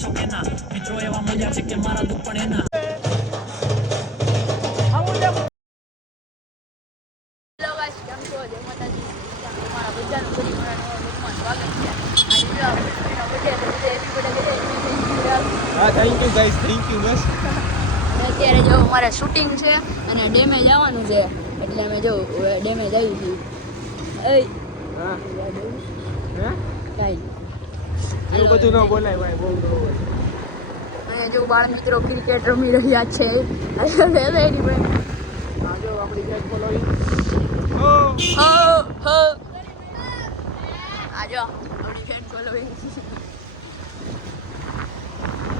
શોકેના મિત્રો એવા મજા છે કે મારા દુઃખ પણ એના thank you guys, thank you બસ. અત્યારે જો અમારે શૂટિંગ છે અને ડેમે જવાનું છે એટલે અમે જો ડેમે જઈએ છીએ. હા હે કાંઈ એવું બધું ન બોલાય ભાઈ, બહુ ન બોલાય. અને જો બાળ મિત્રો ક્રિકેટ રમી રહ્યા છે. એની ભાઈ આ જો આપણી ગેટ ફોલોઈંગ. આજો આપણી ફેન ફોલોઈંગ.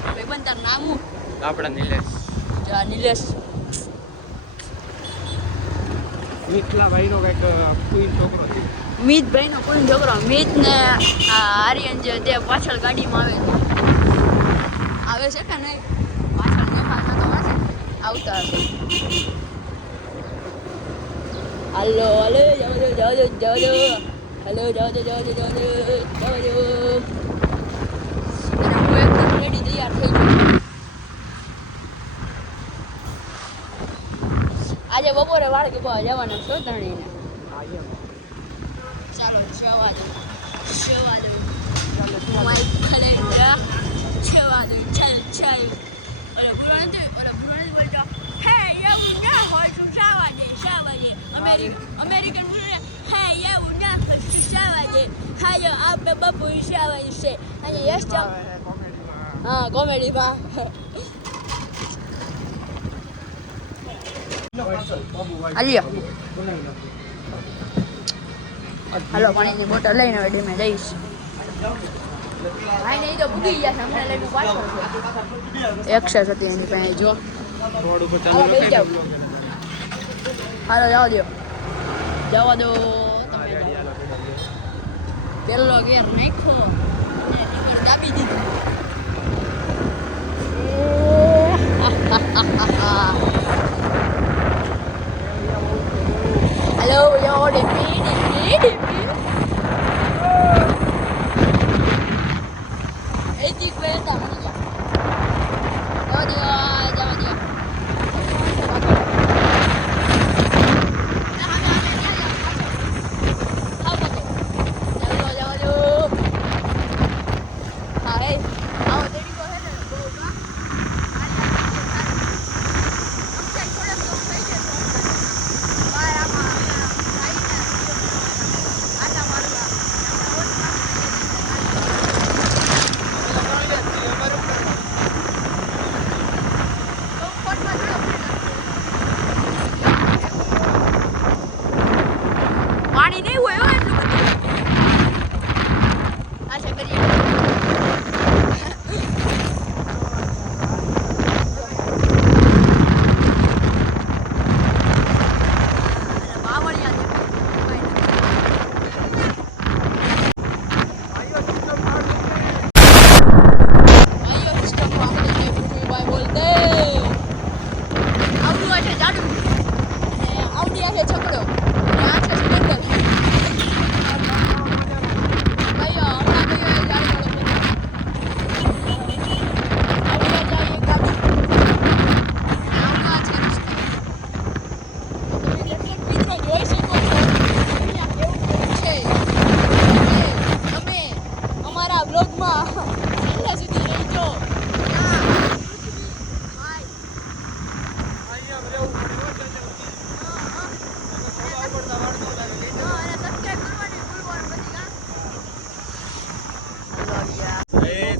ભાઈ બન તાર નામ હું? આપણા નિલેશ. જા નિલેશ. મિથલા ભાઈનો કંઈક કોઈ છોકરો છે. મિતભાઈનો કોઈ છોકરો મિત ને આર્યન જે તે પાછળ ગાડીમાં આવે છે કે નહીં પાછળ દેખાતા તો હશે આવતા હશે. હાલો હાલો જાઓ હાલો જાઓ અને હું એકદમ રેડી તૈયાર થઈ ગયો. આજે બપોરે વાળ કે જવાના છો તણીને. ચાલો જવા દો માઇક ખલે જવા દો ચાલ ઓલો ભૂરાને બોલતો હે એવું ના હોય તો શાવા દે અમેરિકન બોલે હે એવું ના હોય તો શાવા દે હાયો આપણે બપુ શાવા છે અને યસ હા કોમેડીમાં. આલિયા હાલો પાણીની બોટલ લઈને હવે ડેમે જઈશ. ભાઈ નહીં તો ભૂગી ગયા છે અમને લઈને પાછળ છે. એક્સેસ હતી એની પાસે જો રોડ ઉપર હાલો બેસી જાઓ. હાલો જવા દો તમે પેલો ગેર નાખો અને લીવર દાબી દીધું. હાલો યો ડીપી એજી બેટા મળી ગયા. જવા દો હા હે આવો તેડી કો હે ને બહુ કા પાણી નહીં હોય એટલું બધું. આશા કરીએ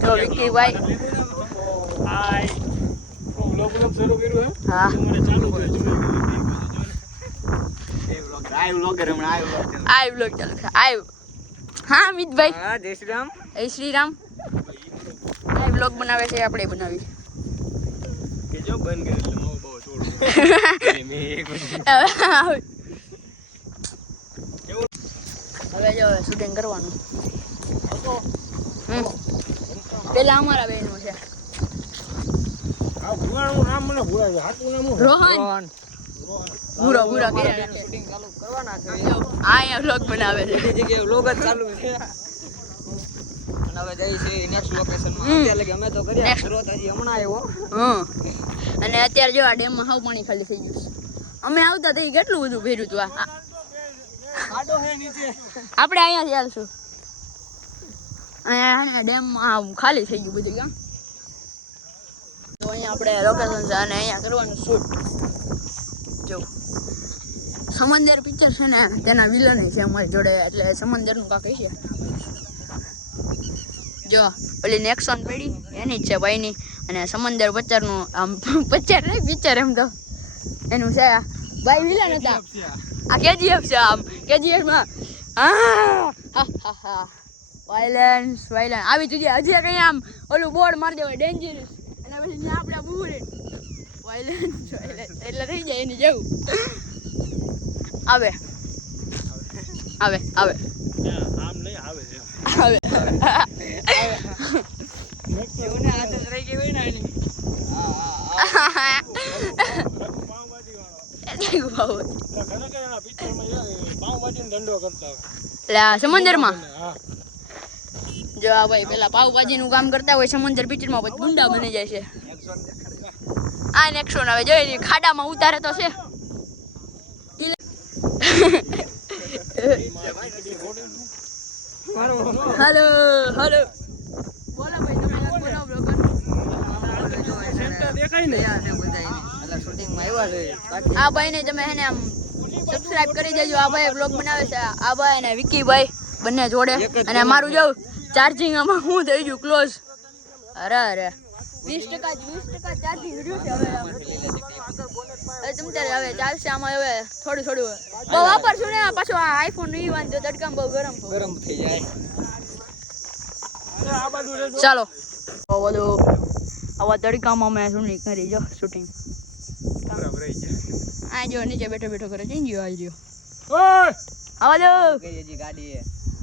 તો વિક્કીભાઈ હાય વ્લોગ શરૂ કર્યું એમ? હા મને ચાલુ કરે જો એ વ્લોગ આય વ્લોગર હમણાં આય વ્લોગ આય બ્લોગ ચાલુ છે આય. હા મિતભાઈ હા જય શ્રી રામ. જય શ્રી રામ. આય બ્લોગ બનાવે છે આપણે બનાવી કે જો બંધ કરે એટલે મો બહુ છોડ મે એક હવે જો શૂટિંગ કરવાનું. પેલા અમારા બહેનો છે આ ભુવાનું નામ મને ભૂલાય છે. હાટું નામ રોહન ભૂરો કર્યા છે. શૂટિંગ ચાલુ કરવાના છે. અહીંયા બ્લોગ બનાવે છે. બધી જગ્યાએ વ્લોગ જ ચાલુ છે. અને હવે જઈ છે નેક્સ્ટ લોકેશનમાં. અત્યારે લગી અમે તો કર્યા શરૂઆત હજી હમણાં આવ્યો. અને અત્યારે જો આ ડેમમાં હાવ પાણી ખાલી થઈ ગયું છે. અમે આવતા તો કેટલું બધું ભર્યું હતું કાડો હે નીચે. આપણે અહીંયાથી હાલશું. અહીંયા ડેમમાં ખાલી થઈ ગયું બધું કાં તો અહીંયા આપણે લોકેશન છે અને અહીંયા કરવાનું શૂટ. જો સમંદર પિક્ચર છે ને તેના વિલન છે અમારી જોડે એટલે સમંદરનું કાંક છે. જો પેલી નેક્સોન પડી એની જ છે ભાઈની અને સમંદર પિક્ચરનું આમ પિક્ચર નહીં પિક્ચર એમ તો એનું છે ભાઈ વિલન હતા. આ કેજીએફ છે આમ કેજીએફમાં વાયલન્સ આવી તું હજી કઈ આમ ઓલું બોર્ડ મારી દેવાય ડેન્જરસ અને પછી ત્યાં આપણે બુરે વાયલન્સ એટલે થઈ જાય એની જેવું આવે આવે આવે આમ નહીં આવે છે. આવે એવું ને હાથ જ રહી ગઈ હોય ને એની. સમંદરમાં જો આ ભાઈ પેલા પાવભાજી નું કામ કરતા હોય સમંદર પિક્ચર માં પછી ગુંડા બની જાય છે. આ નેક્સોન આવે જોઈ ખાડામાં ઉતારે તો છે. હેલો હેલો બોલો ભાઈ તમે બોલો બ્લોગર. દેખાય ને શૂટિંગમાં આવ્યા છે. આ ભાઈ ને તમે એને આમ સબસ્ક્રાઇબ કરી દેજો. આ ભાઈ બ્લોગ બનાવે છે. આ ભાઈ અને વિકીભાઈ બંને જોડે અને મારું જો ચાર્જિંગ આમાં હું થઈ ગયું ક્લોઝ. અરે અરે 20% ચાર્જિંગ રહ્યું છે. હવે તમ તારે હવે ચાલશે આમાં હવે થોડું બહુ વાપરશું ને પાછો આ આઈફોન નહીં વાંધો તડકામાં બહુ ગરમ થઈ જાય. ચાલો બધું આવા તડકામાં મેં શું નહીં કરી જો શૂટિંગ આ જો નીચે બેઠો કરે જઈ ગયો આ જો આવા દો ગાડી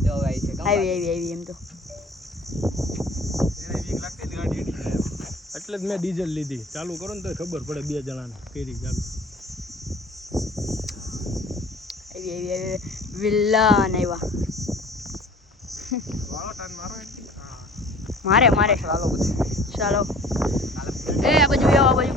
જો ભાઈ છે આવી એમ તો એટલે જ મેં ડીઝલ લીધી. ચાલુ કરો ને તો ખબર પડે બે જણાને કેરી ચાલુ. આવી વિલ્લાન આવ્યા મારે ચાલો એ આ બાજુ આ બાજુ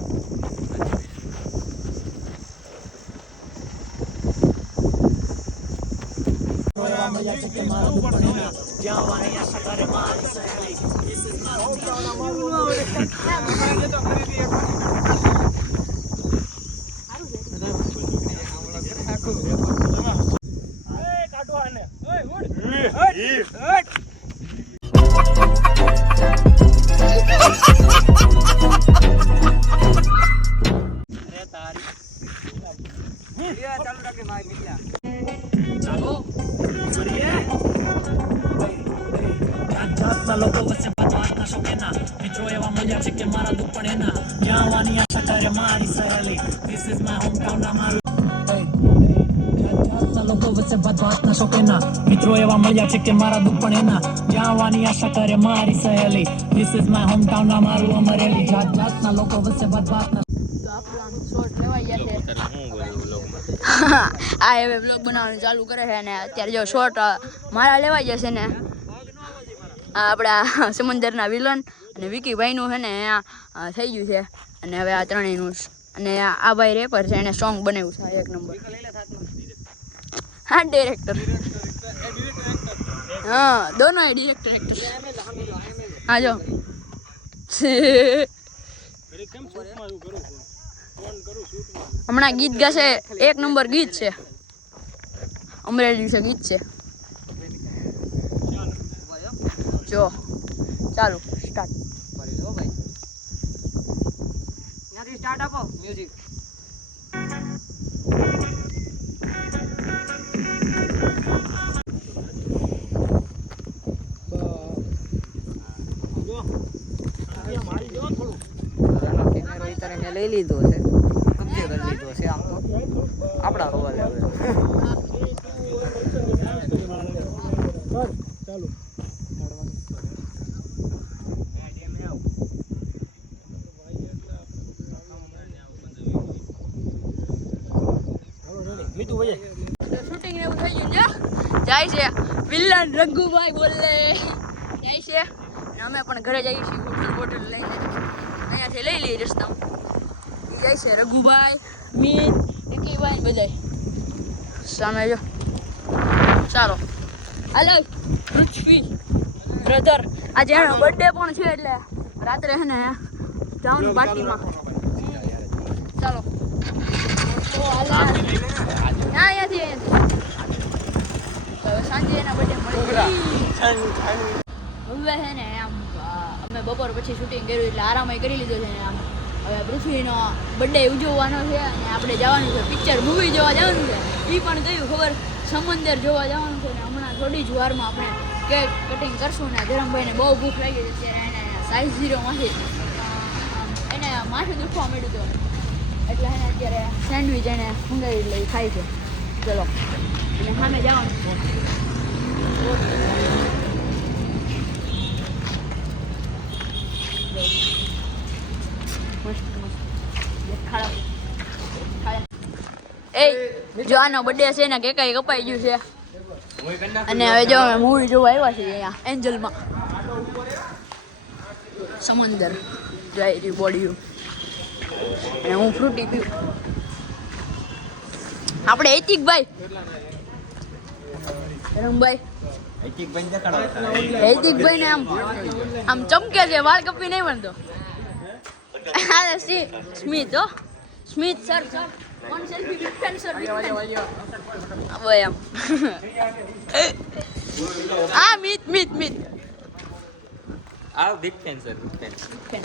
લોકો વચ્ચે બદવાતના શોખેના મિત્રો એવા મળ્યા છે કે મારા દુઃખ પણ એના જ્યાં આવવાની આશા કરે મારી સહેલી ધીસ ઇઝ માય હોમટાઉન મારું લોકો વચ્ચે બદવાતના શોખેના મિત્રો એવા મળ્યા છે કે મારા દુઃખ પણ એના જ્યાં આવવાની આશા કરે મારી સહેલી ધીસ ઇઝ માય હોમટાઉન મારું અમરેલી જાતના લોકો વચ્ચે બદવાતના આ હવે બ્લોગ બનાવવાનું ચાલુ કરે છે અને અત્યારે જો શોર્ટ મારા લેવાઈ જશે ને આપણા સમંદરના વિલન અને વિકીભાઈનું છે ને અહીંયા થઈ ગયું છે અને હવે આ ત્રણેયનું અને આ ભાઈ રેપર છે એને સોંગ બનાવ્યું છે 1 નંબર. हाँ डायरेक्टर हाँ दोनों है डायरेक्टर एक्टर हाँ जो હમણાં ગીત ગાશે 1 નંબર ગીત છે અમરેલી છે ગીત છે જો ચાલો સ્ટાર્ટ ત્યાંથી સ્ટાર્ટ આપો મ્યુઝિક. લઈ લીધો છે કબજે કરી લીધો છે આમ તો આપણા હવાલે હવે ચાલો શૂટિંગ ને એવું થઈ ગયું છે જાય છે વિલન રઘુભાઈ બોલે જાય છે અને અમે પણ ઘરે જઈએ છીએ બોટલ લઈને અહીંયાથી લઈ લઈએ રસ્તામાં એ જાય છે રઘુભાઈ મીત વિકીભાઈ બધાય સામે જો ચાલો હાલો પૃથ્વી બ્રધર આજે એનો બર્થડે પણ છે એટલે રાત્રે હે ને જવાનું પાર્ટીમાં ચાલો તો હાલ અહીંયાથી હવે સાંજે એના બર્થડે મળી હવે હે ને આમ અમે બપોર પછી શૂટિંગ કર્યું એટલે આરામ કરી લીધો છે ને આમ હવે પૃથ્વીનો બર્થડે ઉજવવાનો છે અને આપણે જવાનું છે પિક્ચર મૂવી જોવા જવાનું છે એ પણ કયું ખબર સમંદર જોવા જવાનું છે ને હમણાં થોડી જ વારમાં આપણે કેક કટિંગ કરશું ને ધરમભાઈને બહુ ભૂખ લાગી છે ત્યારે એને સાઈઝ 0માંથી એને માથું દુખવા માંડ્યું હતું એટલે એને અત્યારે સેન્ડવિચ એને મંગાવી લઈ ખાય છે ચલો અને સામે જવાનું એ જો આનો બર્થડે છે ને કે કઈ કપાઈ ગયું છે અને હવે જો અમે મૂવી જોવા આવ્યા છીએ અહીંયા એન્જલમાં સમંદર જાય બોડી અને હું ફ્રૂટી પીવું આપણે ઐતિકભાઈ રમભાઈ ઐતિકભાઈ ને આમ ચમકે છે વાળ કપી નહીં બનતો સ્મિત હો સ્મિત sir one selfie big fan sir big fan હવે એમ આ મીત આ big fan sir big fan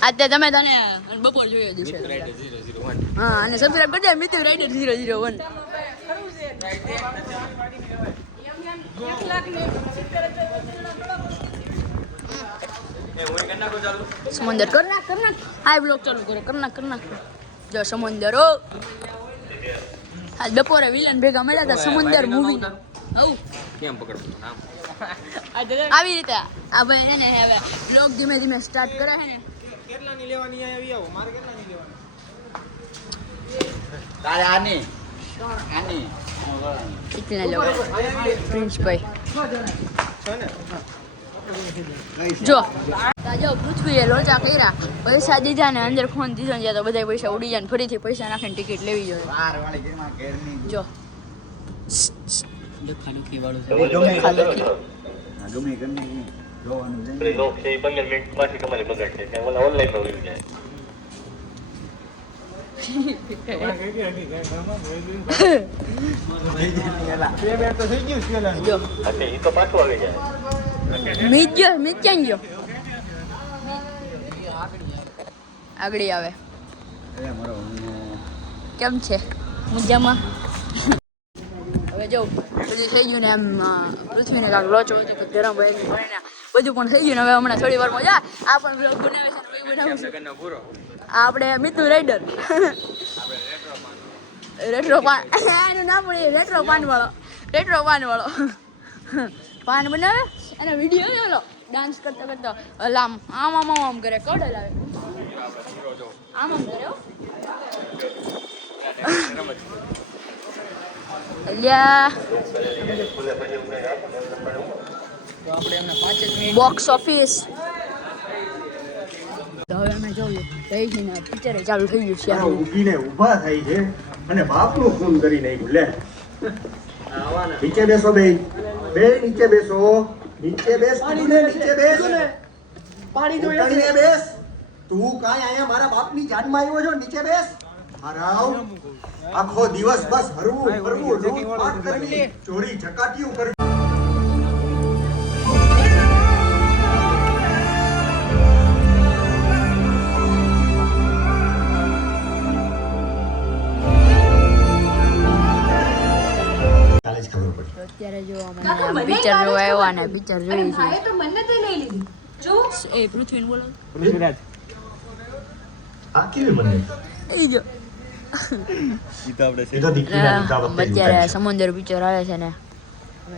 આજે તમે તને બપોર જોયો જશે રાઈડર 001 હા અને સબસ્ક્રાઇબ કરી દે મિત્ર રાઈડર 001 સમંદર કર નાખ આ બ્લોગ ચાલુ કરો કર નાખ જો સમંદર ઓ આજ બપોરે વિલન ભેગા મળ્યા હતા સમંદર મૂવી હવ કેમ પકડવું નામ આવી રીતે આ ભાઈ એને હવે બ્લોગ ધીમે ધીમે સ્ટાર્ટ કરે છે ને કેટલાની લેવાની આવી આવો મારે કેટલાની લેવાની તારે આની કેટલા લેવા પ્રિન્સભાઈ છે ને જો તાજો પૃથ્વીએ લોચા કર્યા પૈસા દીધા ને અંદર ફોન દીધો ને તો બધા પૈસા ઉડી જાય ને ફરીથી પૈસા નાખીને ટિકિટ લેવી જોઈએ બાર વાળી ઘરમાં ઘેરની જો દુખાનુખી વાળું છે ખાલી હા, ગમે ઘરની જોવાનું છે લોક છે 15 મિનિટ માંથી તમારી બગડશે ત્યાં ઓલા ઓનલાઈન માં વયું જાય તો થઈ ગયું છે જો એટલે એ તો પાછું આવી જાય મીત ક્યાં ગયો આગળ આવે એ મારો કેમ છે મજામાં હવે જો બધું થઈ ગયું ને એમ પૃથ્વીને કાંક લોચો હતું ધરમભાઈ ભણીને બધું પણ થઈ ગયું ને હવે હમણાં થોડી વારમાં જા આ પણ બ્લોગ બનાવે છે ને બનાવું છે જગન્નો પૂરો આ આપણે મિતુ રાઈડર રેટ્રો પાન એનું નામ પણ રેટ્રો પાન વાળો પાન બનાવે અને વિડીયો ઓલો ડાન્સ કરતા કરતા આમ આમ કરે કોડલ આવે આમ કરે હો અલ્યા બોક્સ ઓફિસ તો હવે અમે જોઈએ થઈ છે ને પિક્ચર ચાલુ થઈ ગયું છે ઊભીને ઊભા થાય છે અને બાપનું ખૂન કરી નાખ્યું લે નીચે બેસો બે નીચે બેસો નીચે બેસ નીચે બેસ પાણી જોઈએ બેસ તું કાંઈ અહીંયા મારા બાપની જાનમાં આવ્યો છો નીચે બેસ હરાવ આખો દિવસ બસ હરવું લૂંટફાટ કરવી ચોરી ચકાટીયું કરવી અત્યારે જો અમે પિક્ચર જોવા આવ્યા ને પિક્ચર જોઈ છે તો મને તો લઈ લીધી જો એ પૃથ્વીને બોલો પૃથ્વીરાજ આ કેવી મને એ જો એ તો દીકરીના હિસાબ અત્યારે સમંદર પિક્ચર આવે છે ને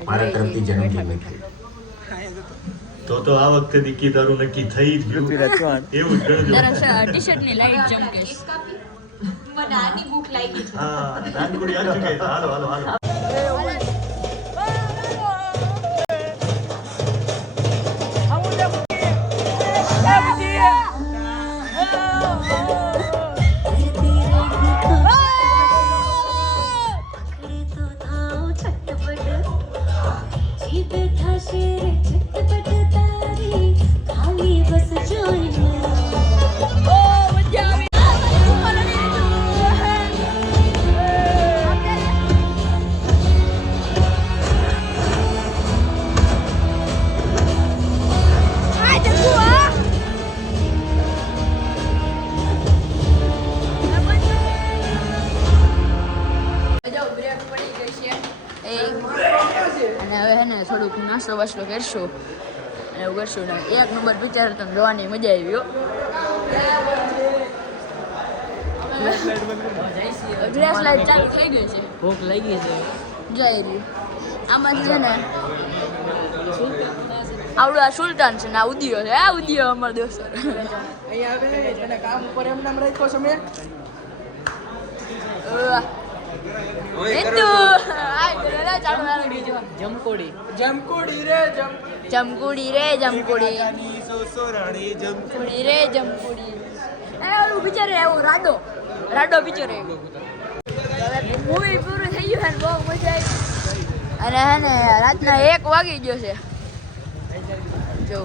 મારા તરફથી જન્મદિન તો આ વખતે દીકી તારું નક્કી થઈ જ ગયું એવું જ ગણજો તારા ટી-શર્ટ ની લાઈટ ચમકે છે મને આની ભૂખ લાગી છે હા નાનકડી આ ચૂકે હાલો નાસ્તો વાસ્તો કરશું અને એવું કરશું ને એક નંબર પિક્ચર તો જોવાની મજા આવી હો ગ્લાસ લાઈટ ચાલુ થઈ ગઈ છે ભૂખ લાગી છે જઈ રહ્યું આમાંથી છે ને આવડું આ સુલતાન છે ને આ ઉદિયો છે આ ઉદિયો અમારો દોસ્ત અહીંયા આવે તને કામ ઉપર એમ નામ રાખ્યો છે મેં જમકોડી જમકોડી રે જમકુડી રે જમકુડી સોરાણી જમકુડી રે જમકુડી એ ઓલું પિક્ચર એવું રાડો રાડો પિક્ચર એવું મૂવી પૂરું થઈ ગયું છે ને બહુ મજા આવી અને હે ને રાતના 1 વાગી ગયો છે જો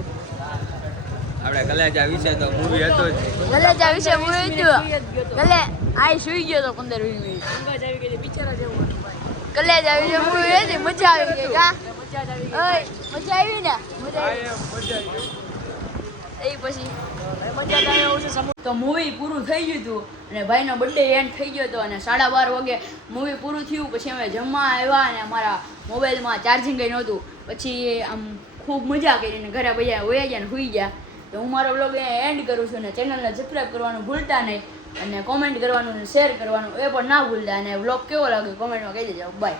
આપણે કલેજા વિશે તો મૂવી હતો જ ગલેજા વિશે મૂવી હતું ગલે આઈ સુઈ ગયો તો 15-20 મિનિટ કલેજા વિશે મૂવી હતી મજા આવી ગઈ કા ઓય મજા આવી ને મજા આવી એ પછી તો મૂવી પૂરું થઈ ગયું હતું અને ભાઈનો બર્થડે એન્ડ થઈ ગયો હતો અને 12:30 વાગે મૂવી પૂરું થયું પછી અમે જમવા આવ્યા અને અમારા મોબાઈલમાં ચાર્જિંગ કંઈ નહોતું પછી આમ ખૂબ મજા કરીને ઘરે બધા વયા ગયા ને સૂઈ ગયા તો હું મારો બ્લોગ એન્ડ કરું છું અને ચેનલને સબસ્ક્રાઈબ કરવાનું ભૂલતા નહીં અને કોમેન્ટ કરવાનું અને શેર કરવાનું એ પણ ના ભૂલતા અને બ્લોગ કેવો લાગે કોમેન્ટમાં કહી દેજો બાય